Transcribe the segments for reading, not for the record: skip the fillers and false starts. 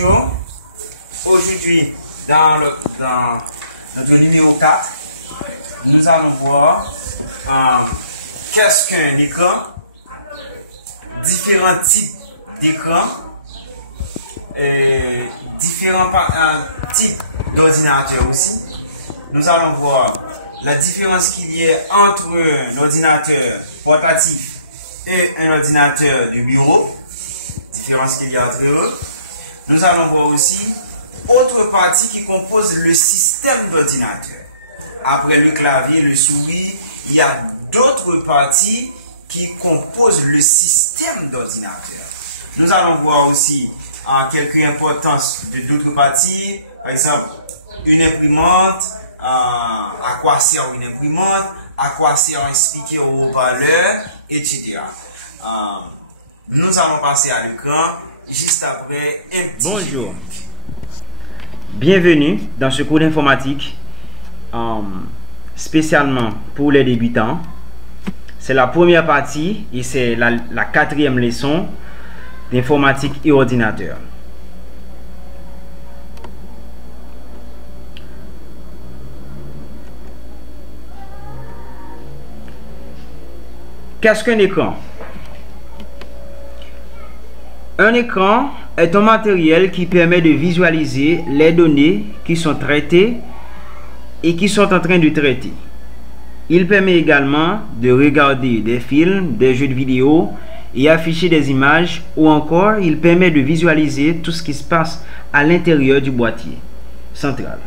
Bonjour, aujourd'hui dans notre numéro 4, nous allons voir qu'est-ce qu'un écran, différents types d'écrans, différents types d'ordinateurs aussi. Nous allons voir la différence qu'il y a entre un ordinateur portatif et un ordinateur de bureau, différence qu'il y a entre eux. Nous allons voir aussi autre partie qui compose le système d'ordinateur. Après le clavier, le souris, il y a d'autres parties qui composent le système d'ordinateur. Nous allons voir aussi quelques importances de d'autres parties, par exemple une imprimante, à quoi sert une imprimante, à quoi sert un speaker ou haut-parleur, etc. Nous allons passer à l'écran juste après un petit... Bonjour, bienvenue dans ce cours d'informatique spécialement pour les débutants. C'est la première partie et c'est la quatrième leçon d'informatique et ordinateur. Qu'est-ce qu'un écran? Un écran est un matériel qui permet de visualiser les données qui sont traitées et qui sont en train de traiter. Il permet également de regarder des films, des jeux de vidéo et afficher des images, ou encore il permet de visualiser tout ce qui se passe à l'intérieur du boîtier central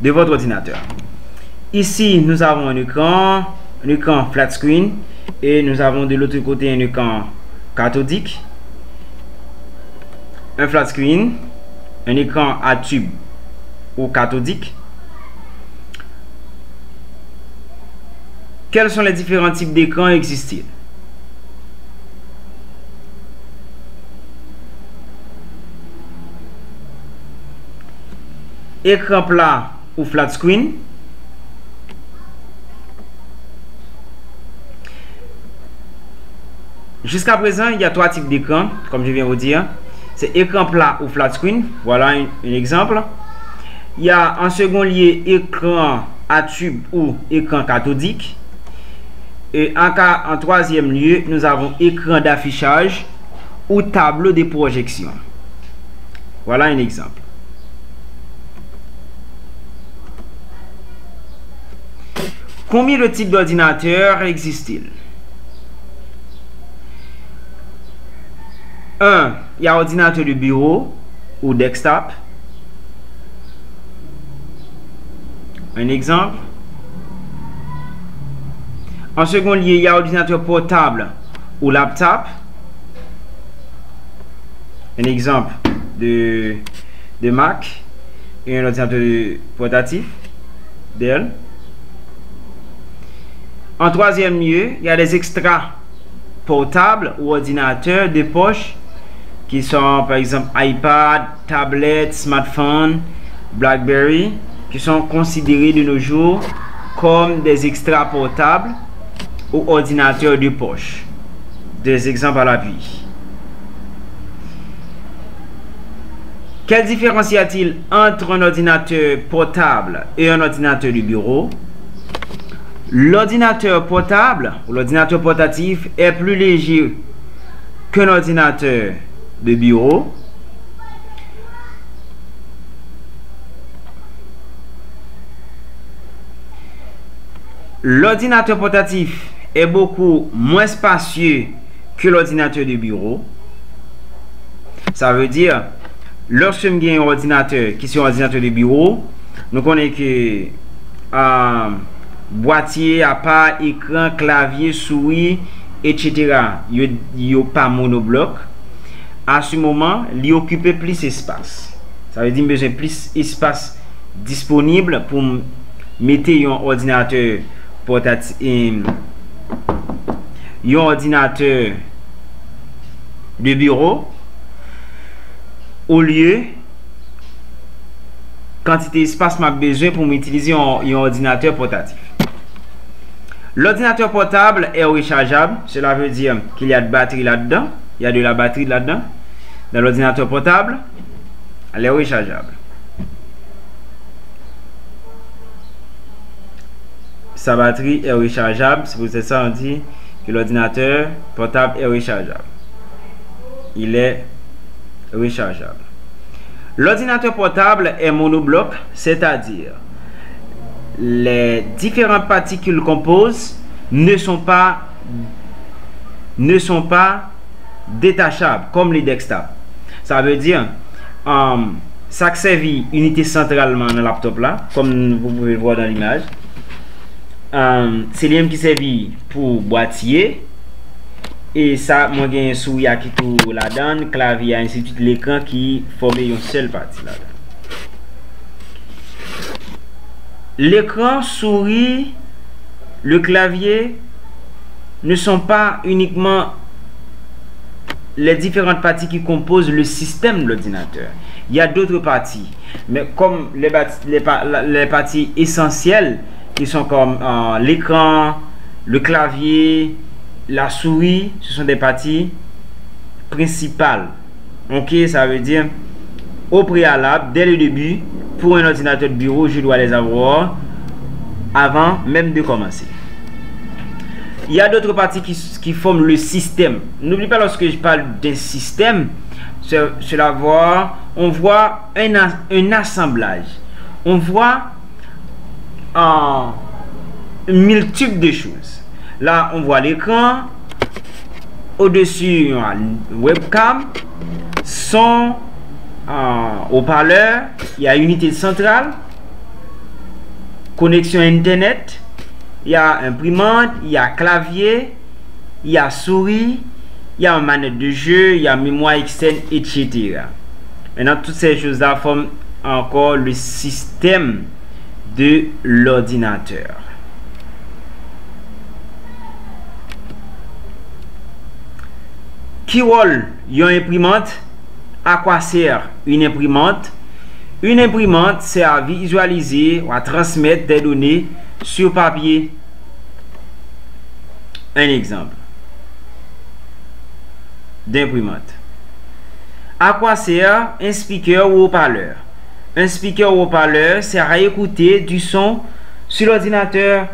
de votre ordinateur. Ici, nous avons un écran flat screen et nous avons de l'autre côté un écran cathodique. Un flat screen, un écran à tube ou cathodique. Quels sont les différents types d'écrans existants? Écran plat ou flat screen. Jusqu'à présent, il y a trois types d'écrans, comme je viens de vous dire. C'est écran plat ou flat screen. Voilà un exemple. Il y a en second lieu écran à tube ou écran cathodique. Et en troisième lieu, nous avons écran d'affichage ou tableau de projection. Voilà un exemple. Combien de types d'ordinateurs existent-ils? 1. Il y a ordinateur de bureau ou desktop. Un exemple. En second lieu, il y a ordinateur portable ou laptop. Un exemple de Mac et un ordinateur portatif Dell. En troisième lieu, il y a des extras portables ou ordinateurs de poche qui sont par exemple iPad, tablette, smartphone, BlackBerry, qui sont considérés de nos jours comme des extras portables ou ordinateurs de poche. Des exemples à l'appui. Quelle différence y a-t-il entre un ordinateur portable et un ordinateur de bureau? L'ordinateur portable ou l'ordinateur portatif est plus léger qu'un ordinateur de bureau. L'ordinateur portatif est beaucoup moins spacieux que l'ordinateur de bureau. Ça veut dire, lorsque nous avons un ordinateur qui est un ordinateur de bureau, nous connaissons que boîtier à part, écran, clavier, souris, etc. Il n'y a pas monobloc. À ce moment, il occupe plus d'espace. Ça veut dire qu'il besoin plus d'espace disponible pour mettre un ordinateur portatif, un ordinateur de bureau au lieu quantité d'espace m'a besoin pour m'utiliser un ordinateur portatif. L'ordinateur portable est rechargeable, cela veut dire qu'il y a de batterie là-dedans, il y a de la batterie là-dedans. dans l'ordinateur portable, elle est rechargeable. Sa batterie est rechargeable, c'est pour ça qu'on dit que l'ordinateur portable est rechargeable. Il est rechargeable. L'ordinateur portable est monobloc, c'est-à-dire les différentes parties qu'il compose ne sont pas détachables comme les desktops. Ça veut dire ça servit unité centralement dans le laptop là, comme vous pouvez le voir dans l'image. C'est lui qui servit pour boîtier. Et ça, moi j'ai un souris qui tout là-dedans, clavier, ainsi de suite, l'écran qui forme une seule partie là-dedans. L'écran, souris, le clavier ne sont pas uniquement les différentes parties qui composent le système de l'ordinateur. Il y a d'autres parties, mais comme les parties essentielles qui sont comme l'écran, le clavier, la souris, ce sont des parties principales. Ok, ça veut dire au préalable, dès le début, pour un ordinateur de bureau, je dois les avoir avant même de commencer. Il y a d'autres parties qui forment le système. N'oublie pas, lorsque je parle d'un système, on voit un assemblage. On voit un multitude de choses. Là, on voit l'écran. Au-dessus, webcam, son, haut-parleur. Il y a unité centrale, connexion Internet. Il y a imprimante, il y a clavier, il y a souris, il y a manette de jeu, il y a mémoire externe, etc. Maintenant, toutes ces choses-là forment encore le système de l'ordinateur. Qui rôle une imprimante? À quoi sert une imprimante? Une imprimante sert à visualiser ou à transmettre des données sur papier. Un exemple d'imprimante. À quoi sert un speaker ou haut-parleur? Un speaker ou haut-parleur sert à écouter du son sur l'ordinateur.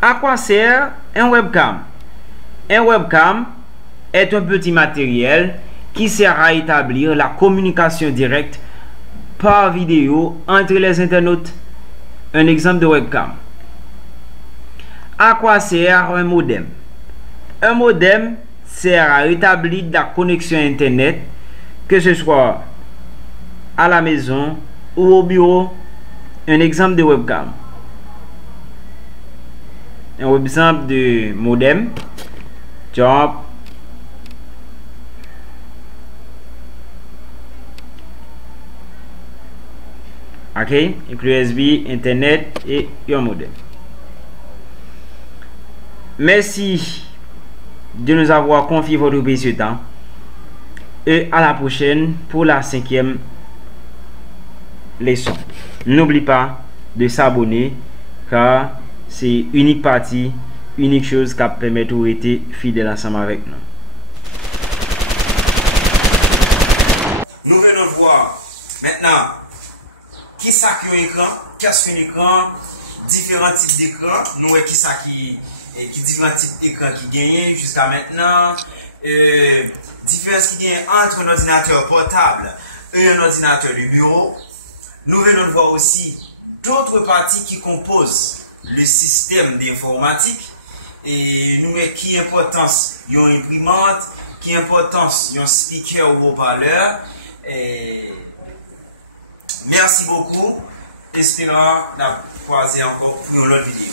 À quoi sert un webcam? Un webcam est un petit matériel qui sert à établir la communication directe par vidéo entre les internautes. Un exemple de webcam. À quoi sert un modem? Un modem sert à établir la connexion Internet, que ce soit à la maison ou au bureau. Un exemple de webcam. Un exemple de modem. Job. Ok, USB, Internet et un modem. Merci de nous avoir confié votre précieux temps. Et à la prochaine pour la 5e leçon. N'oublie pas de s'abonner car c'est unique partie, unique chose qui permet de rester fidèle ensemble avec nous. Nous venons voir maintenant qui ça qui est un écran, qu'est-ce qu'un écran, différents types d'écran, nous voyons qui ça qui différents types d'écran qui gagnent jusqu'à maintenant, différences qui gagnent entre un ordinateur portable et un ordinateur de bureau. Nous venons voir aussi d'autres parties qui composent le système d'informatique et nous voyons qui importance y a une imprimante, qui importance y a un speaker ou haut-parleur. Merci beaucoup. Espérons la croiser encore pour une autre vidéo.